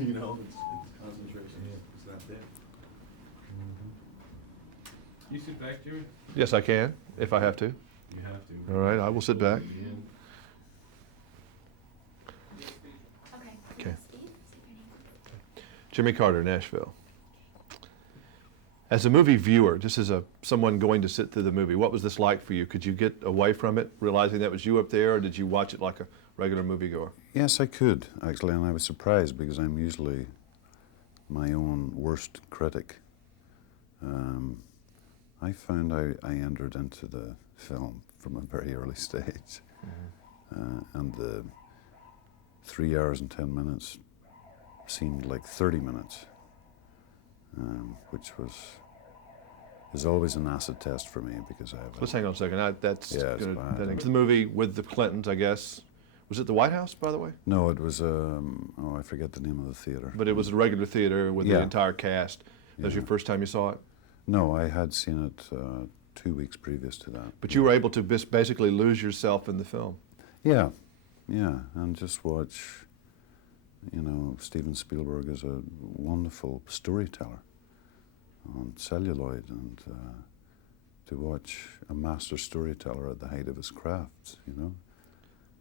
You know, it's concentration. It's not there. You sit back, Jimmy? Yes, I can, if I have to. You have to. All right, I will sit back. Okay. Jimmy Carter, Nashville. As a movie viewer, just as someone going to sit through the movie, what was this like for you? Could you get away from it, realizing that was you up there, or did you watch it like a regular moviegoer? Yes, I could, actually, and I was surprised because I'm usually my own worst critic. I found I entered into the film from a very early stage, and the 3 hours and 10 minutes seemed like 30 minutes, which is always an acid test for me because I have. Let's hang on a second. That's Yeah, it's bad. the movie with the Clintons, I guess. Was it the White House, by the way? No, it was. I forget the name of the theater. But it was a regular theater with the Yeah. entire cast. That was your first time you saw it? No, I had seen it 2 weeks previous to that. But you were able to basically lose yourself in the film. Yeah, and just watch, Steven Spielberg is a wonderful storyteller on celluloid, and to watch a master storyteller at the height of his craft, Do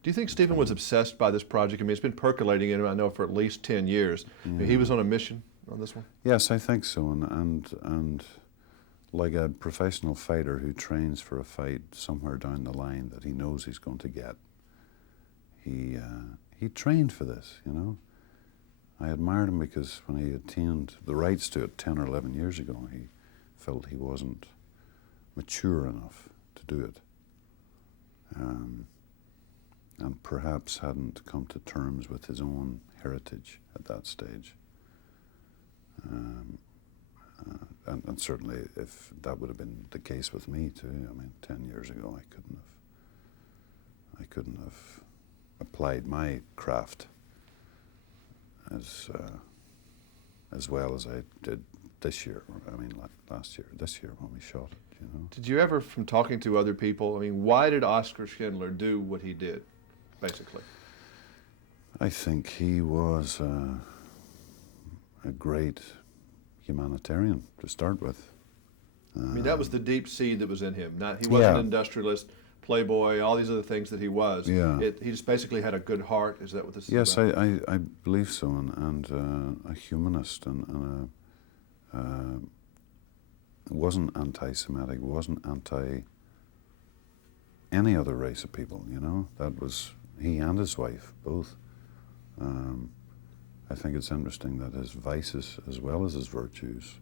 you think Steven was obsessed by this project? I mean, it's been percolating in him, I know, for at least 10 years. Yeah. He was on a mission on this one? Yes, I think so, and like a professional fighter who trains for a fight somewhere down the line that he knows he's going to get, he trained for this, I admired him because when he attained the rights to it 10 or 11 years ago, he felt he wasn't mature enough to do it. And perhaps hadn't come to terms with his own heritage at that stage. And certainly if that would have been the case with me too, 10 years ago I couldn't have applied my craft as well as I did this year, this year when we shot it, Did you ever, from talking to other people, why did Oscar Schindler do what he did, basically? I think he was a great humanitarian to start with. That was the deep seed that was in him. He wasn't an industrialist, playboy, all these other things that he was. Yeah. He just basically had a good heart. Is that what this is yes, about? I believe so, and a humanist, and wasn't anti-Semitic, wasn't anti any other race of people, That was he and his wife, both. I think it's interesting that his vices, as well as his virtues,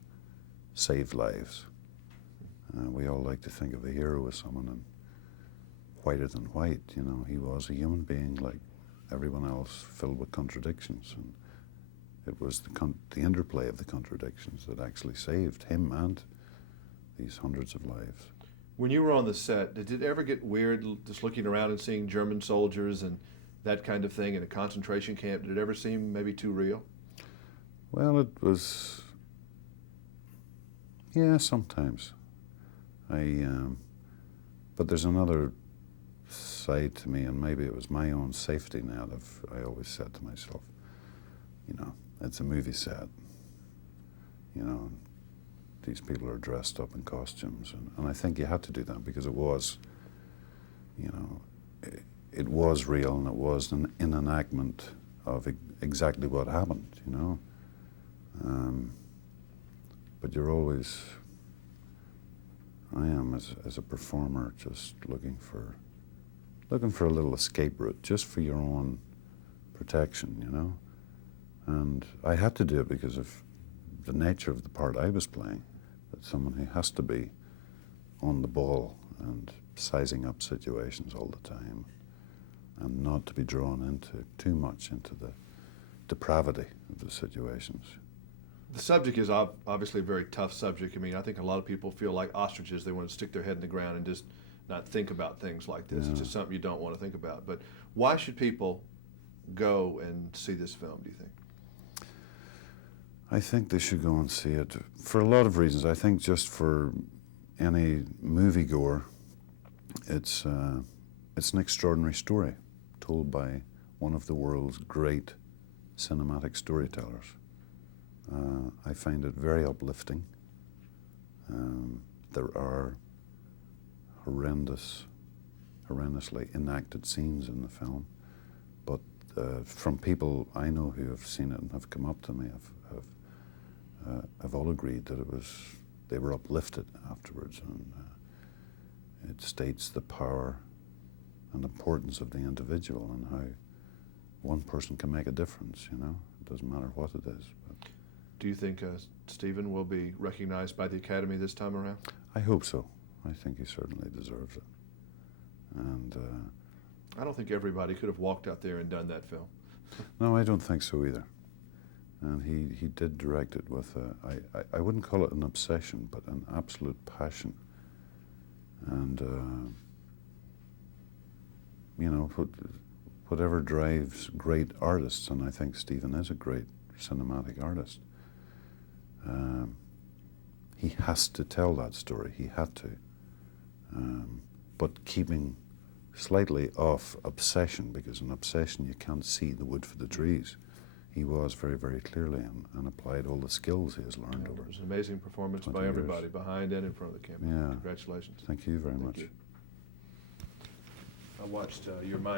saved lives. We all like to think of a hero as someone in whiter than white, He was a human being like everyone else, filled with contradictions, and it was the interplay of the contradictions that actually saved him and these hundreds of lives. When you were on the set, did it ever get weird just looking around and seeing German soldiers and that kind of thing in a concentration camp? Did it ever seem maybe too real? Well, it was, yeah, sometimes. But there's another side to me, and maybe it was my own safety net. I always said to myself, it's a movie set. These people are dressed up in costumes, and I think you had to do that because it was, it was real, and it was an enactment of exactly what happened, But you're always, I am as a performer, just looking for a little escape route, just for your own protection, And I had to do it because of the nature of the part I was playing, that someone who has to be on the ball and sizing up situations all the time, and not to be drawn too much into the depravity of the situations. The subject is obviously a very tough subject. I think a lot of people feel like ostriches. They want to stick their head in the ground and just not think about things like this. Yeah. It's just something you don't want to think about. But why should people go and see this film, do you think? I think they should go and see it for a lot of reasons. I think just for any moviegoer, it's an extraordinary story told by one of the world's great cinematic storytellers. I find it very uplifting. There are horrendously enacted scenes in the film, but from people I know who have seen it and have come up to me, have all agreed that they were uplifted afterwards, and it states the power and importance of the individual and how one person can make a difference. You know, it doesn't matter what it is. But Do you think Steven will be recognized by the Academy this time around? I hope so. I think he certainly deserves it. And I don't think everybody could have walked out there and done that film. no, I don't think so either. And he did direct it with I wouldn't call it an obsession, but an absolute passion. And you know, whatever drives great artists, and I think Steven is a great cinematic artist, he has to tell that story. He had to. But keeping slightly off obsession, because in obsession you can't see the wood for the trees. He was very, very clearly and applied all the skills he has learned over. It was an amazing performance 20 by years. everybody, behind and in front of the camera. Yeah. Congratulations. Thank you very much. You. I watched your mind.